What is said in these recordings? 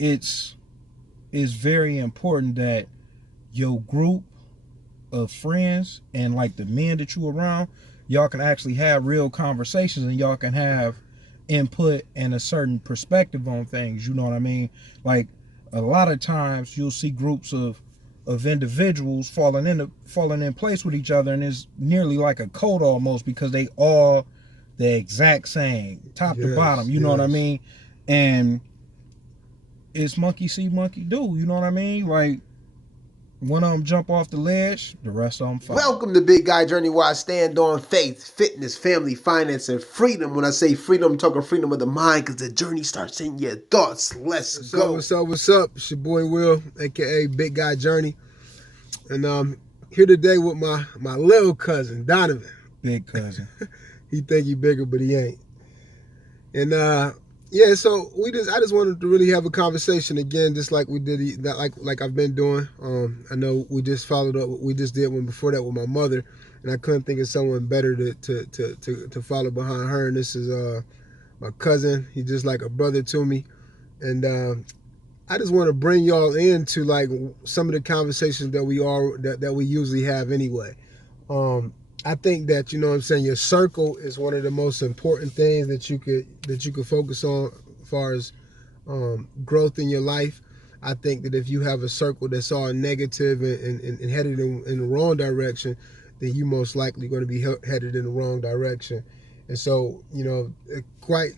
it's very important that your group of friends and like the men that you around, y'all can actually have real conversations and y'all can have input and a certain perspective on things. You know what I mean? Like a lot of times you'll see groups of individuals falling in place with each other, and it's nearly like a code almost because they all the exact same, top to bottom. Yes, You know what I yes. mean? And it's monkey see, monkey do. You know what I mean? Like one of them jump off the ledge, the rest of them follow. Welcome to Big Guy Journey, where I stand on faith, fitness, family, finance, and freedom. When I say freedom, I'm talking freedom of the mind because the journey starts in your thoughts. Let's What's up? go. What's up? What's up? It's your boy Will, aka Big Guy Journey, and here today with my little cousin Donovan. Big cousin. He think he bigger, but he ain't. And yeah, so I just wanted to really have a conversation again, just like we did that, like I've been doing. I know we just followed up. We just did one before that with my mother, and I couldn't think of someone better to follow behind her. And this is my cousin. He's just like a brother to me, and I just want to bring y'all into like some of the conversations that we usually have anyway. I think that, you know what I'm saying, your circle is one of the most important things that you could focus on as far as growth in your life. I think that if you have a circle that's all negative and headed in the wrong direction, then you most likely going to be headed in the wrong direction. And so, you know, quite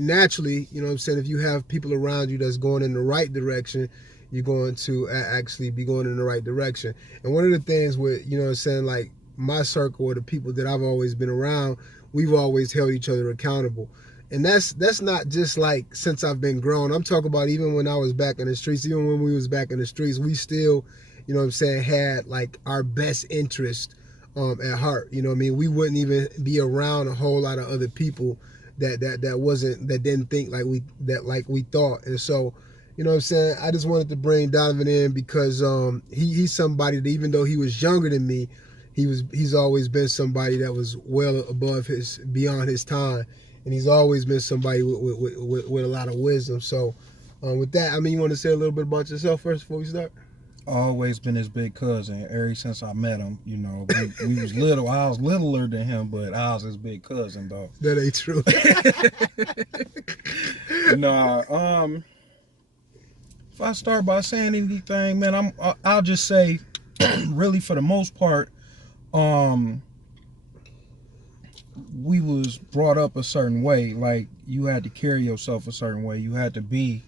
naturally, you know what I'm saying, if you have people around you that's going in the right direction, you're going to actually be going in the right direction. And one of the things with, you know what I'm saying, like my circle or the people that I've always been around, we've always held each other accountable. And that's not just like since I've been grown. I'm talking about even when I was back in the streets, even when we was back in the streets, we still, you know what I'm saying, had like our best interest at heart. You know what I mean? We wouldn't even be around a whole lot of other people that didn't think like we thought. And so, you know what I'm saying, I just wanted to bring Donovan in because he's somebody that, even though he was younger than me, he's always been somebody that was well above beyond his time, and he's always been somebody with a lot of wisdom. So with that, I mean, you want to say a little bit about yourself first before we start? Always been his big cousin ever since I met him. You know, we was little. I was littler than him, but I was his big cousin though. That ain't true. Nah, if I start by saying anything, man, I'll just say, really for the most part, um, we was brought up a certain way. Like you had to carry yourself a certain way. You had to be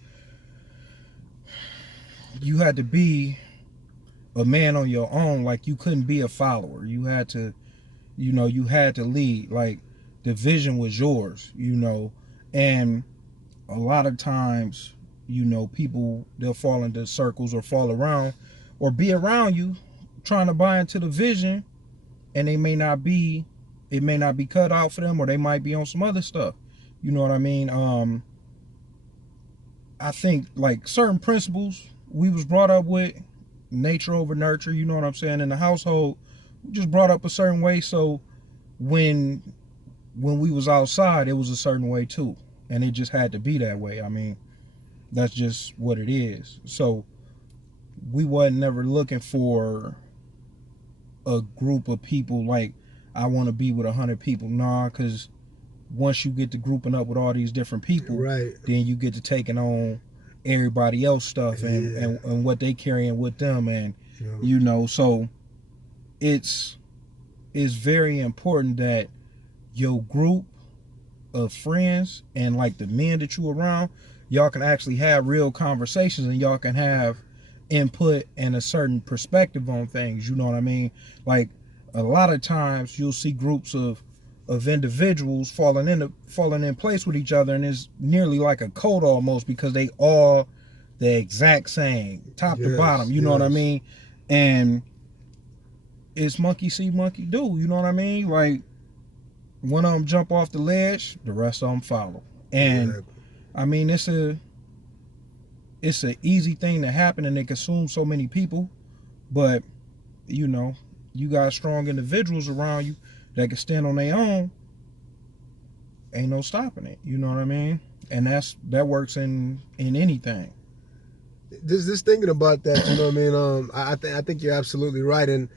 a man on your own. Like you couldn't be a follower. You had to, you had to lead. Like the vision was yours, and a lot of times, people, they'll fall into circles or fall around or be around you trying to buy into the vision, and it may not be cut out for them, or they might be on some other stuff. You know what I mean? I think like certain principles we was brought up with, nature over nurture, you know what I'm saying, in the household, we just brought up a certain way, so when we was outside, it was a certain way too, and it just had to be that way. I mean, that's just what it is. So we wasn't never looking for a group of people like I want to be with 100 people. Nah, because once you get to grouping up with all these different people, Right. then you get to taking on everybody else stuff and, Yeah. and what they carrying with them, and Yeah. so it's very important that your group of friends and like the men that you around, y'all can actually have real conversations and y'all can have input and a certain perspective on things. You know what I mean? Like a lot of times you'll see groups of individuals falling in place with each other, and it's nearly like a code almost because they all the exact same, top to bottom. Yes. You know what I Yes. mean? And it's monkey see, monkey do. You know what I mean? Like one of them jump off the ledge, the rest of them follow. And Exactly. I mean, it's an easy thing to happen, and it consumes so many people. But you know, you got strong individuals around you that can stand on their own. Ain't no stopping it. You know what I mean? And that works in anything. just thinking about that, you know what I mean? I think you're absolutely right. And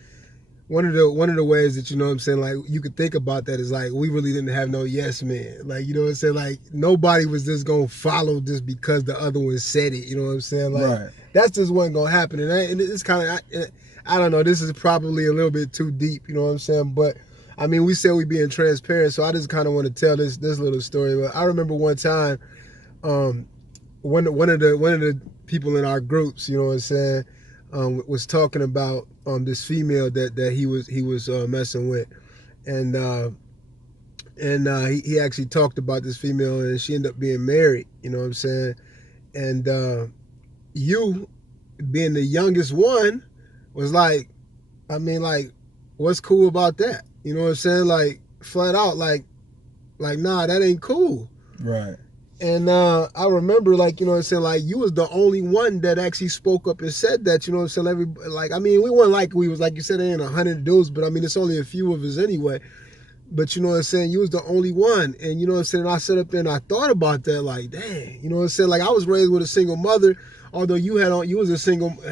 one of the ways that, you know what I'm saying, like you could think about that is like we really didn't have no yes man. Like, you know what I'm saying? Like nobody was just gonna follow just because the other one said it. You know what I'm saying? Like Right. that's just wasn't gonna happen. And it's kind of I don't know. This is probably a little bit too deep. You know what I'm saying? But I mean, we said we being transparent, so I just kind of want to tell this little story. But I remember one time, um, one of the people in our groups, you know what I'm saying, was talking about this female that he was messing with, and he actually talked about this female, and she ended up being married. You know what I'm saying, and you being the youngest one was like, I mean, like, what's cool about that? You know what I'm saying? Like flat out, like nah, that ain't cool. Right. And I remember, like, you know what I'm saying, like, you was the only one that actually spoke up and said that, you know what I'm saying? I mean, we weren't like, we was, like you said, there ain't 100 dudes, but I mean, it's only a few of us anyway. But you know what I'm saying, you was the only one. And you know what I'm saying, I sat up there and I thought about that, like, dang, you know what I'm saying? Like, I was raised with a single mother, although you was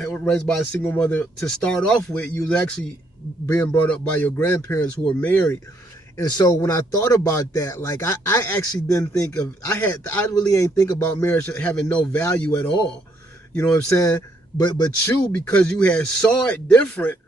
raised by a single mother to start off with. You was actually being brought up by your grandparents who were married. And so when I thought about that, like I actually didn't think of I really ain't think about marriage having no value at all. You know what I'm saying? But you, because you had saw it different,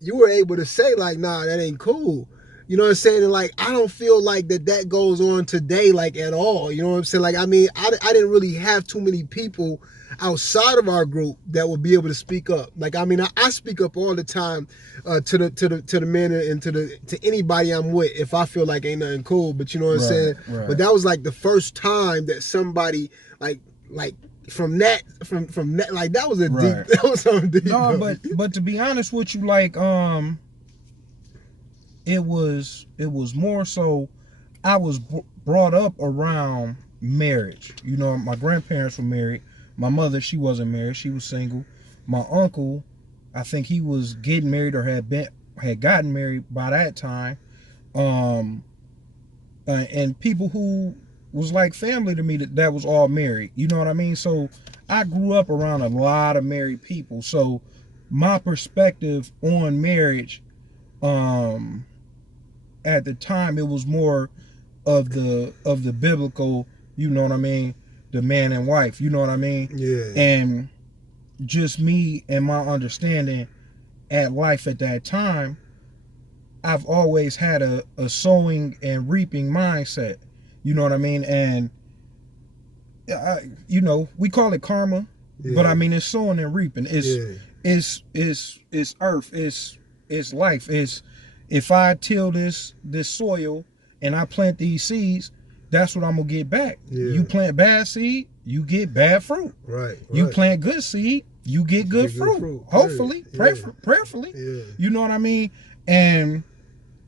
you were able to say like, nah, that ain't cool. You know what I'm saying? And like I don't feel like that goes on today like at all. You know what I'm saying? Like I mean, I didn't really have too many people outside of our group that would be able to speak up. Like I mean, I speak up all the time to the men and to anybody I'm with if I feel like ain't nothing cool. But you know what I'm saying? Right. But that was like the first time that somebody like from that like that was a deep Right. that was something deep. No, though. but to be honest with you, like it was more so I was brought up around marriage. You know, my grandparents were married. My mother, she wasn't married, she was single. My uncle, I think he was getting married or had gotten married by that time. And people who was like family to me that was all married. You know what I mean? So I grew up around a lot of married people. So my perspective on marriage, at the time, it was more of the biblical, you know what I mean, the man and wife, you know what I mean? Yeah. And just me and my understanding at life at that time, I've always had a sowing and reaping mindset. You know what I mean? And you know, we call it karma, but I mean it's sowing and reaping. It's earth. It's life. It's if I till this soil and I plant these seeds, that's what I'm gonna get back. Yeah. You plant bad seed, you get bad fruit. Right. You plant good seed, you get good fruit. Hopefully, prayerfully. Yeah. You know what I mean? And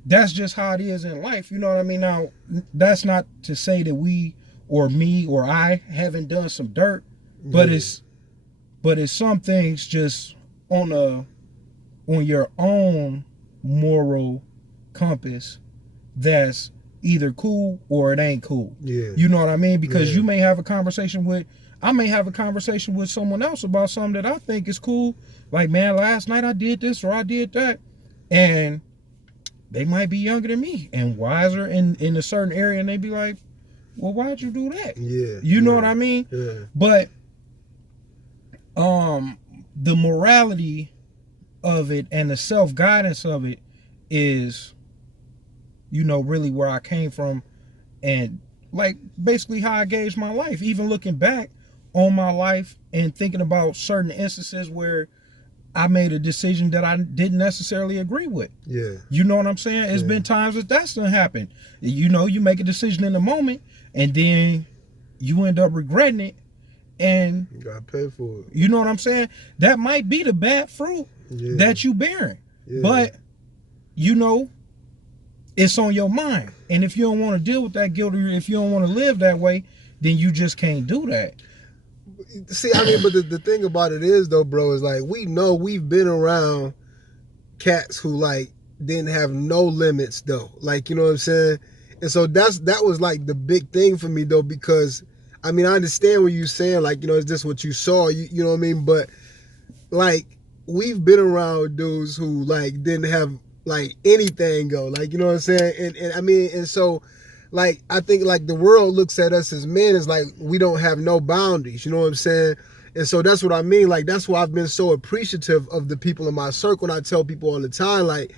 that's just how it is in life. You know what I mean? Now, that's not to say that we or me or I haven't done some dirt, but it's some things just on your own moral compass that's either cool or it ain't cool. Yeah. You know what I mean? Because you may have a conversation I may have a conversation with someone else about something that I think is cool. Like, man, last night I did this or I did that. And they might be younger than me and wiser in a certain area, and they be like, well, why'd you do that? Yeah. You know what I mean? Yeah. But the morality of it and the self-guidance of it is, you know, really where I came from, and like basically how I gauge my life. Even looking back on my life and thinking about certain instances where I made a decision that I didn't necessarily agree with. Yeah. You know what I'm saying? It's been times that that's done happen. You know, you make a decision in the moment and then you end up regretting it, and you gotta pay for it. You know what I'm saying? That might be the bad fruit that you bearing. Yeah. But you know, it's on your mind. And if you don't want to deal with that guilt, or if you don't want to live that way, then you just can't do that. See, I mean, but the thing about it is though, bro, is like we know we've been around cats who like didn't have no limits though. Like, you know what I'm saying? And so that was like the big thing for me though, because I mean, I understand what you're saying. Like, you know, is this what you saw? You know what I mean? But like, we've been around dudes who like didn't have like anything go. Like, you know what I'm saying? And I mean, and so like I think like the world looks at us as men as like we don't have no boundaries. You know what I'm saying? And so that's what I mean. Like that's why I've been so appreciative of the people in my circle. And I tell people all the time, like,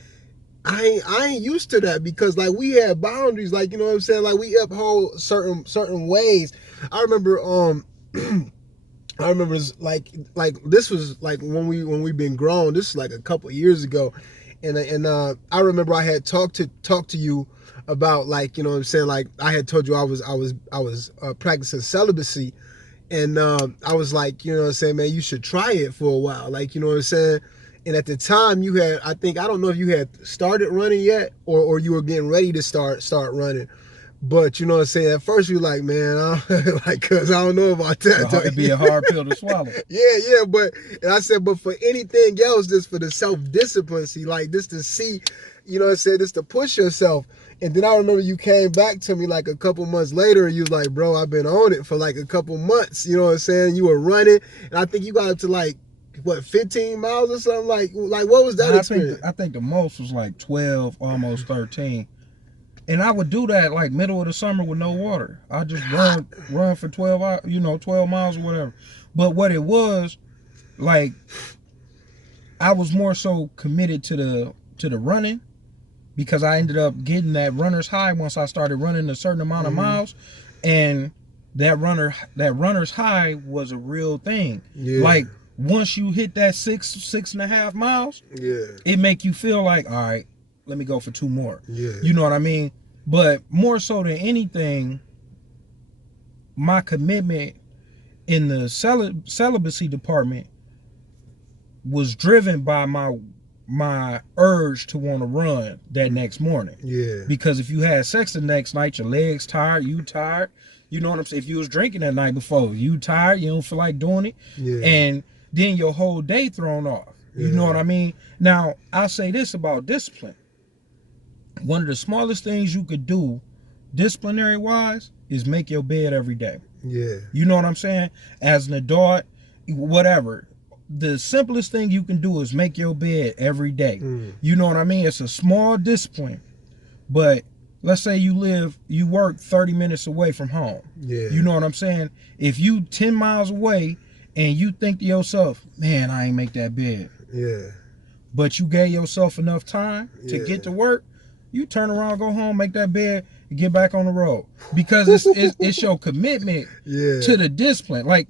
I ain't used to that because like we had boundaries, like you know what I'm saying, like we uphold certain ways. I remember I remember like this was like when we been grown. This is like a couple of years ago, and I remember I had talked to you about like you know what I'm saying, like I had told you I was practicing celibacy, and I was like you know what I'm saying, man, you should try it for a while, like you know what I'm saying. And at the time you had, I don't know if you had started running yet or you were getting ready to start running. But you know what I'm saying? At first you're like, man, like, cause I don't know about that. It'd be a hard pill to swallow. Yeah, but and I said, but for anything else, just for the self-discipline, see, like this to see, you know what I'm saying, this to push yourself. And then I remember you came back to me like a couple months later and you was like, bro, I've been on it for like a couple months, you know what I'm saying? You were running, and I think you got up to like, what, 15 miles or something? Like what was that experience? I think the most was like 12, almost 13. And I would do that like middle of the summer with no water. I just run for 12 hours, 12 miles or whatever. But what it was, like, I was more so committed to the running because I ended up getting that runner's high once I started running a certain amount of miles. And that runner's high was a real thing. Yeah. Like once you hit that 6.5 miles, yeah, it make you feel like, all right, let me go for 2 more. Yeah. You know what I mean? But more so than anything, my commitment in the celibacy department was driven by my urge to want to run that next morning. Yeah. Because if you had sex the next night, your legs tired, you tired. You know what I'm saying? If you was drinking that night before, you tired, you don't feel like doing it. Yeah. And then your whole day thrown off. You know what I mean? Now, I'll say this about discipline. One of the smallest things you could do, disciplinary wise, is make your bed every day. Yeah. You know what I'm saying? As an adult, whatever. The simplest thing you can do is make your bed every day. You know what I mean? It's a small discipline. But let's say you work 30 minutes away from home. Yeah. You know what I'm saying? If you 10 miles away and you think to yourself, man, I ain't make that bed. Yeah. But you gave yourself enough time to get to work, you turn around, go home, make that bed, and get back on the road. Because it's your commitment to the discipline. Like,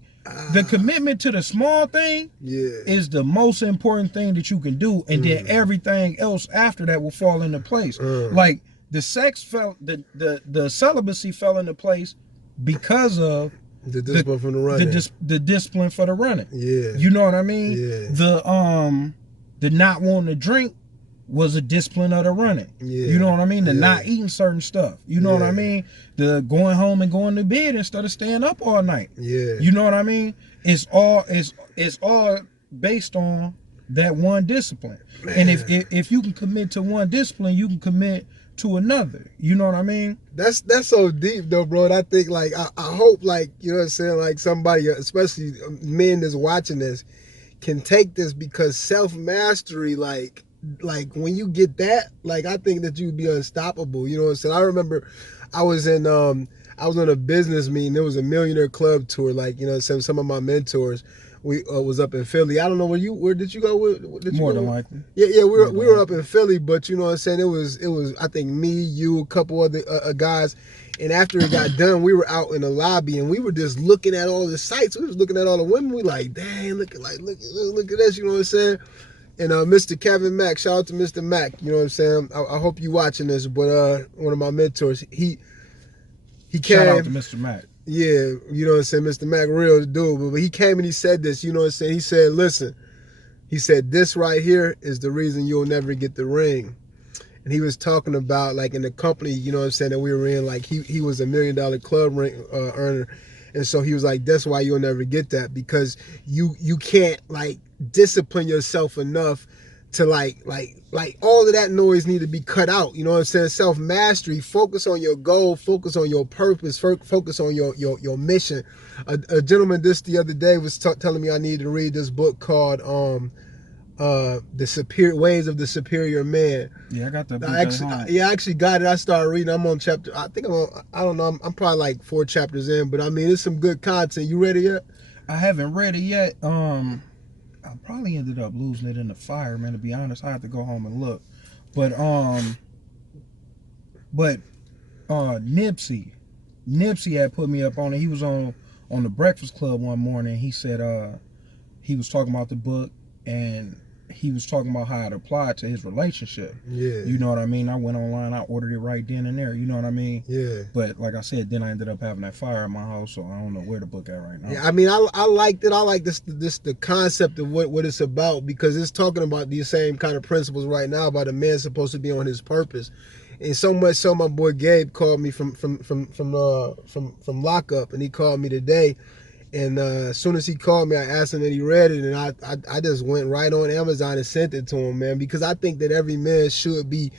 the commitment to the small thing is the most important thing that you can do. And then everything else after that will fall into place. Like, the celibacy fell into place because of the discipline from the running. The discipline for the running. Yeah. You know what I mean? Yeah. The not wanting to drink was a discipline of the running. Yeah. You know what I mean? The not eating certain stuff. You know what I mean? The going home and going to bed instead of staying up all night. Yeah. You know what I mean? It's all based on that one discipline. Man. And if you can commit to one discipline, you can commit to another. You know what I mean? That's so deep though, bro. And I think like I hope like you know what I'm saying, like somebody, especially men that's watching this, can take this, because self-mastery, like when you get that, like I think that you'd be unstoppable. You know what I'm saying? I remember I was on a business meeting. There was a Millionaire Club tour. Like, you know, some of my mentors, we was up in Philly. I don't know where did you go? More than likely. Yeah, we were up in Philly, but you know what I'm saying, it was I think me, you, a couple other guys, and after it got done, we were out in the lobby and we were just looking at all the sights. We was looking at all the women. We like, dang, look at this. You know what I'm saying? And Mr. Kevin Mack, shout out to Mr. Mack. You know what I'm saying? I hope you watching this, but one of my mentors, he came. Shout out to Mr. Mack. Yeah, you know what I'm saying? Mr. Mack, real dude. But he came and he said this, you know what I'm saying? He said, listen, he said, this right here is the reason you'll never get the ring. And he was talking about, like, in the company, you know what I'm saying, that we were in, like, he was $1 million club ring earner. And so he was like, that's why you'll never get that, because you can't, like, discipline yourself enough to like all of that noise need to be cut out. You know what I'm saying? Self-mastery, focus on your goal, focus on your purpose, focus on your mission. A gentleman this the other day was telling me I needed to read this book called the Superior Ways of the Superior Man. Yeah, I got that book I actually got it. I started reading. I'm on chapter, I think I don't know, I'm probably like 4 chapters in, but I mean, it's some good content. You ready yet? I haven't read it yet. I probably ended up losing it in the fire, man, to be honest. I have to go home and look. But Nipsey had put me up on it. He was on the Breakfast Club one morning. He said he was talking about the book, and he was talking about how it applied to his relationship. Yeah. You know what I mean? I went online, I ordered it right then and there. You know what I mean? Yeah. But like I said, then I ended up having that fire in my house, so I don't know where the book at right now. Yeah, I mean, I liked it. I like this the concept of what it's about, because it's talking about these same kind of principles right now about a man supposed to be on his purpose. And so much so, my boy Gabe called me from lockup, and he called me today. And as soon as he called me, I asked him that he read it, and I just went right on Amazon and sent it to him, man, because I think that every man should be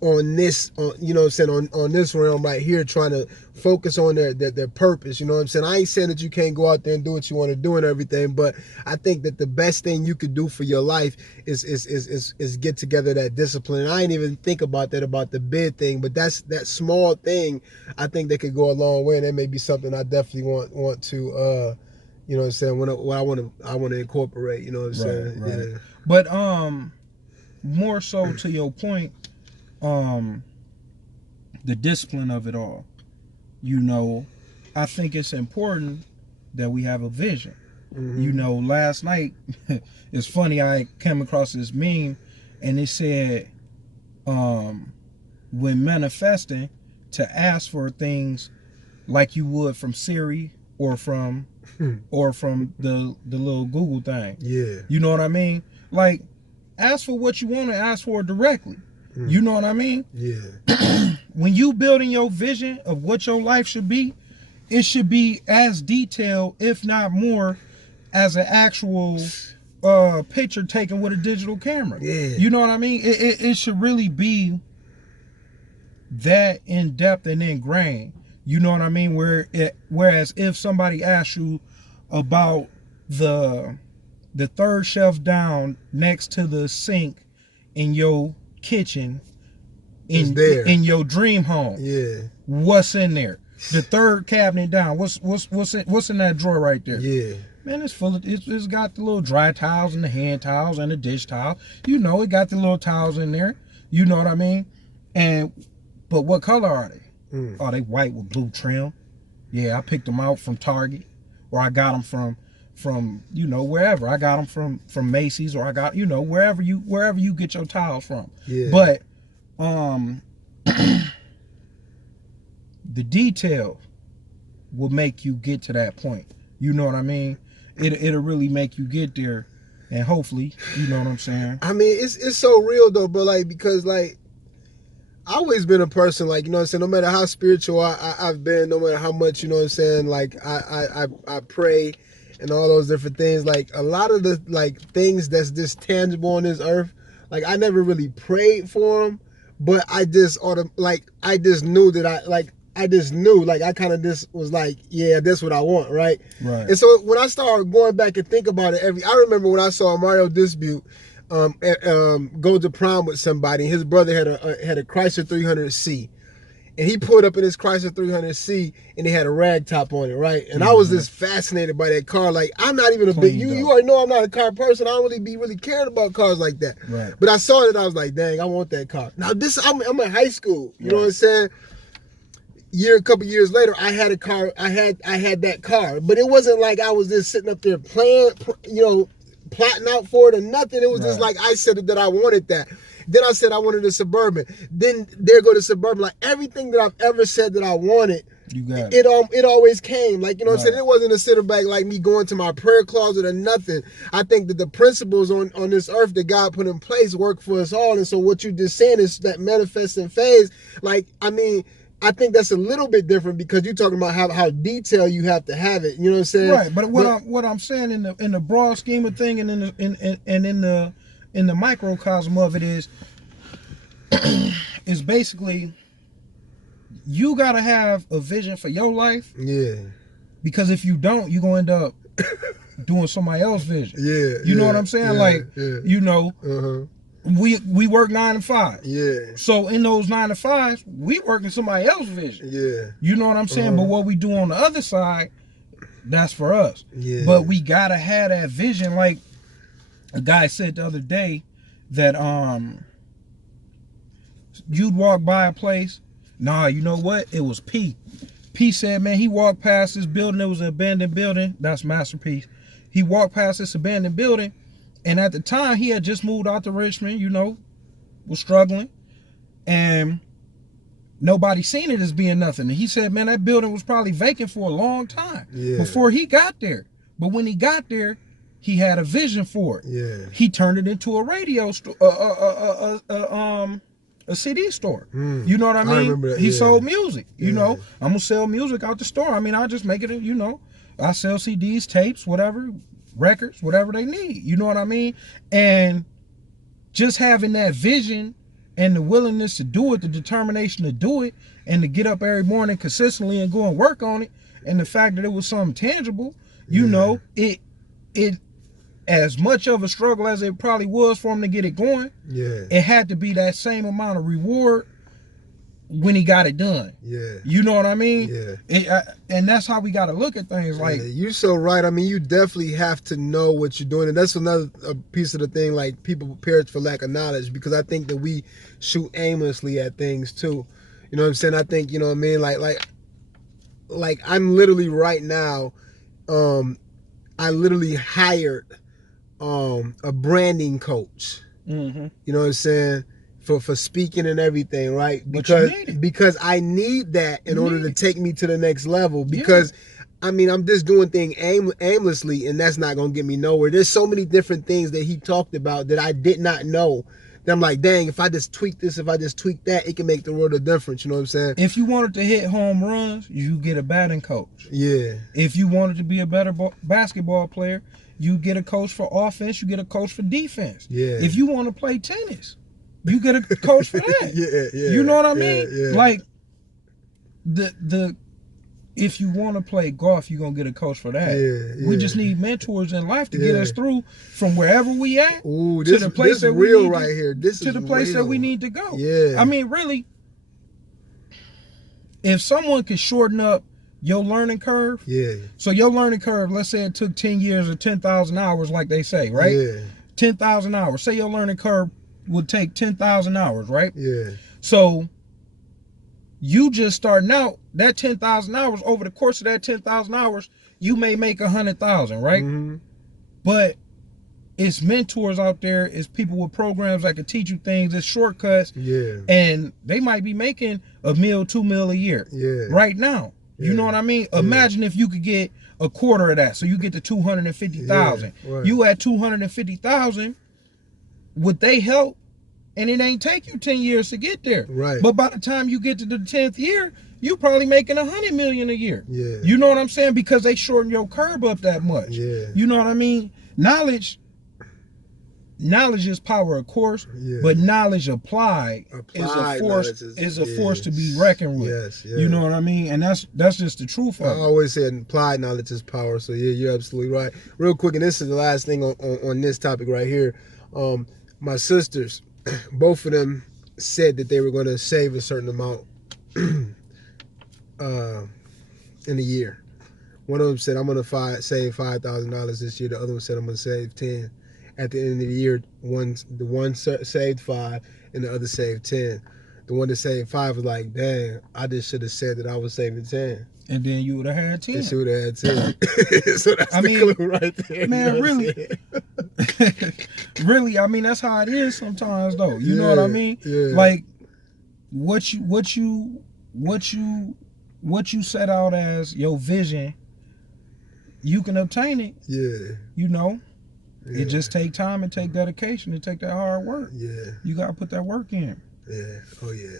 on this, you know what I'm saying, on this realm right here, trying to focus on their purpose. You know what I'm saying? I ain't saying that you can't go out there and do what you want to do and everything, but I think that the best thing you could do for your life is get together that discipline. And I ain't even think about that, about the bid thing, but that's that small thing. I think that could go a long way, and that may be something I definitely want to you know what I'm saying, what I want to incorporate. You know what I'm saying? Right. Yeah. But more so to your point, the discipline of it all. You know, I think it's important that we have a vision. Mm-hmm. You know, last night, it's funny, I came across this meme, and it said, when manifesting, to ask for things like you would from Siri or from the little Google thing. Yeah. You know what I mean? Like, ask for what you want and ask for it directly. You know what I mean? Yeah. When you building your vision of what your life should be, it should be as detailed, if not more, as an actual picture taken with a digital camera. Yeah. You know what I mean? It should really be that in depth and ingrained. You know what I mean? Whereas if somebody asks you about the third shelf down next to the sink in your kitchen, in your dream home, Yeah. what's in there? The third cabinet down, what's in that drawer right there? Yeah. Man, it's full of, it's got the little dry towels and the hand towels and the dish towel. You know, it got the little towels in there. You know what I mean? But what color are they? Are they white with blue trim? Yeah, I picked them out from Target, or I got them from you know, wherever. I got them from Macy's, or I got, you know, wherever you get your towels from. Yeah. But the detail will make you get to that point. You know what I mean? It'll really make you get there, and hopefully, you know what I'm saying? I mean, it's so real though, bro. Like, because like, I always been a person, like, you know what I'm saying, no matter how spiritual I've been, no matter how much, you know what I'm saying, like I pray and all those different things. Like, a lot of the like things that's just tangible on this earth, like, I never really prayed for them, but I just I just knew that I kind of just was like, yeah, that's what I want, right? Right. And so when I started going back and think about it, I remember when I saw Mario Dispute go to prom with somebody, and his brother had a Chrysler 300C, and he pulled up in his Chrysler 300C, and it had a rag top on it, right? And I was just fascinated by that car. Like, I'm not even a big, you already know I'm not a car person. I don't really be caring about cars like that. Right. But I saw it, I was like, dang, I want that car. Now I'm in high school, you know what I'm saying? A couple years later, I had a car. I had that car, but it wasn't like I was just sitting up there playing, you know, plotting out for it or nothing. It was just like I said that I wanted that. Then I said I wanted a Suburban. Then there go the Suburban. Like, everything that I've ever said that I wanted, you got it always came. Like, you know what I'm saying? It wasn't a sitter back like me going to my prayer closet or nothing. I think that the principles on this earth that God put in place work for us all. And so what you just saying is that manifesting phase. Like, I mean, I think that's a little bit different, because you're talking about how detailed you have to have it. You know what I'm saying? Right. But what I'm saying in the broad scheme of thing, and in in the microcosm of it is basically you gotta have a vision for your life. Yeah. Because if you don't, you're gonna end up doing somebody else's vision. Yeah. You know what I'm saying? You know, we work 9 to 5. Yeah. So in those 9 to 5s, we working somebody else's vision. Yeah. You know what I'm saying? But what we do on the other side, that's for us. Yeah. But we gotta have that vision. Like a guy said the other day that you'd walk by a place. Nah, you know what? It was P. P said, man, he walked past this building. It was an abandoned building. That's Masterpiece. He walked past this abandoned building, and at the time he had just moved out to Richmond. You know, was struggling, and nobody seen it as being nothing. And he said, man, that building was probably vacant for a long time before he got there. But when he got there, he had a vision for it. Yeah. He turned it into a radio store, a CD store. You know what I mean? I remember that, He yeah. sold music. You Yeah. know, I'm gonna sell music out the store. I mean, I just make it. You know, I sell CDs, tapes, whatever, records, whatever they need. You know what I mean? And just having that vision and the willingness to do it, the determination to do it, and to get up every morning consistently and go and work on it, and the fact that it was something tangible, you know, it as much of a struggle as it probably was for him to get it going, it had to be that same amount of reward when he got it done. Yeah. You know what I mean? Yeah. And that's how we got to look at things. Like, yeah, you're so right. I mean, you definitely have to know what you're doing, and that's another piece of the thing. Like, people perish for lack of knowledge, because I think that we shoot aimlessly at things too. You know what I'm saying? I think, you know what I mean. Like I'm literally right now. I literally hired a branding coach. mm-hmm. You know what I'm saying? For speaking and everything, right? But you need it. Because I need that in You order need to it. take me to the next level. Because I mean, I'm just doing things aimlessly, and that's not gonna get me nowhere. There's so many different things that he talked about that I did not know. That I'm like, dang, if I just tweak this, if I just tweak that, it can make the world of difference. You know what I'm saying? If you wanted to hit home runs, you get a batting coach. Yeah. If you wanted to be a better basketball player, you get a coach for offense, you get a coach for defense. Yeah. If you want to play tennis, you get a coach for that. Yeah. You know what I mean? Yeah. Like the if you want to play golf, you're gonna get a coach for that. Yeah. We just need mentors in life to get Yeah. us through from wherever we at Ooh, to the place this that we real need right here. This to is the place real. that we need to go. Yeah. I mean, really, if someone could shorten up your learning curve, Yeah. so your learning curve, let's say it took 10 years or 10,000 hours, like they say, right? Yeah. 10,000 hours. Say your learning curve would take 10,000 hours, right? Yeah. So you just starting out, that 10,000 hours, over the course of that 10,000 hours, you may make 100,000, right? Mm-hmm. But it's mentors out there, it's people with programs that can teach you things, it's shortcuts, Yeah. and they might be making $1 million, $2 million a year Yeah. right now. You Yeah. know what I mean? Imagine if you could get a quarter of that, so you get to 250,000. Yeah, right. You at 250,000, would they help? And it ain't take you 10 years to get there. Right. But by the time you get to the 10th year, you probably making 100 million a year. Yeah. You know what I'm saying? Because they shorten your curve up that much. Yeah. You know what I mean? Knowledge is power, of course, Yeah. but knowledge applied is a Applied force knowledge is a force to be yes. reckoned with. Yes, You know what I mean? And that's just the truth I of it. always said applied knowledge is power. So yeah, you're absolutely right. Real quick, and this is the last thing on this topic right here. My sisters, both of them said that they were going to save a certain amount in a year. One of them said, I'm going to save $5,000 this year. The other one said, I'm going to save 10. At the end of the year, the one saved 5 and the other saved 10. The one that saved 5 was like, dang, I just should have said that I was saving 10. And then you would have had 10. And she would have had 10. So that's the clue right there. Man, you know really, what I'm saying? really, I mean, that's how it is sometimes, though. You know what I mean? Yeah. Like what you set out as your vision, you can obtain it. Yeah. You know, Yeah. it just take time and take dedication and take that hard work. Yeah. You gotta put that work in. Yeah. Oh, yeah.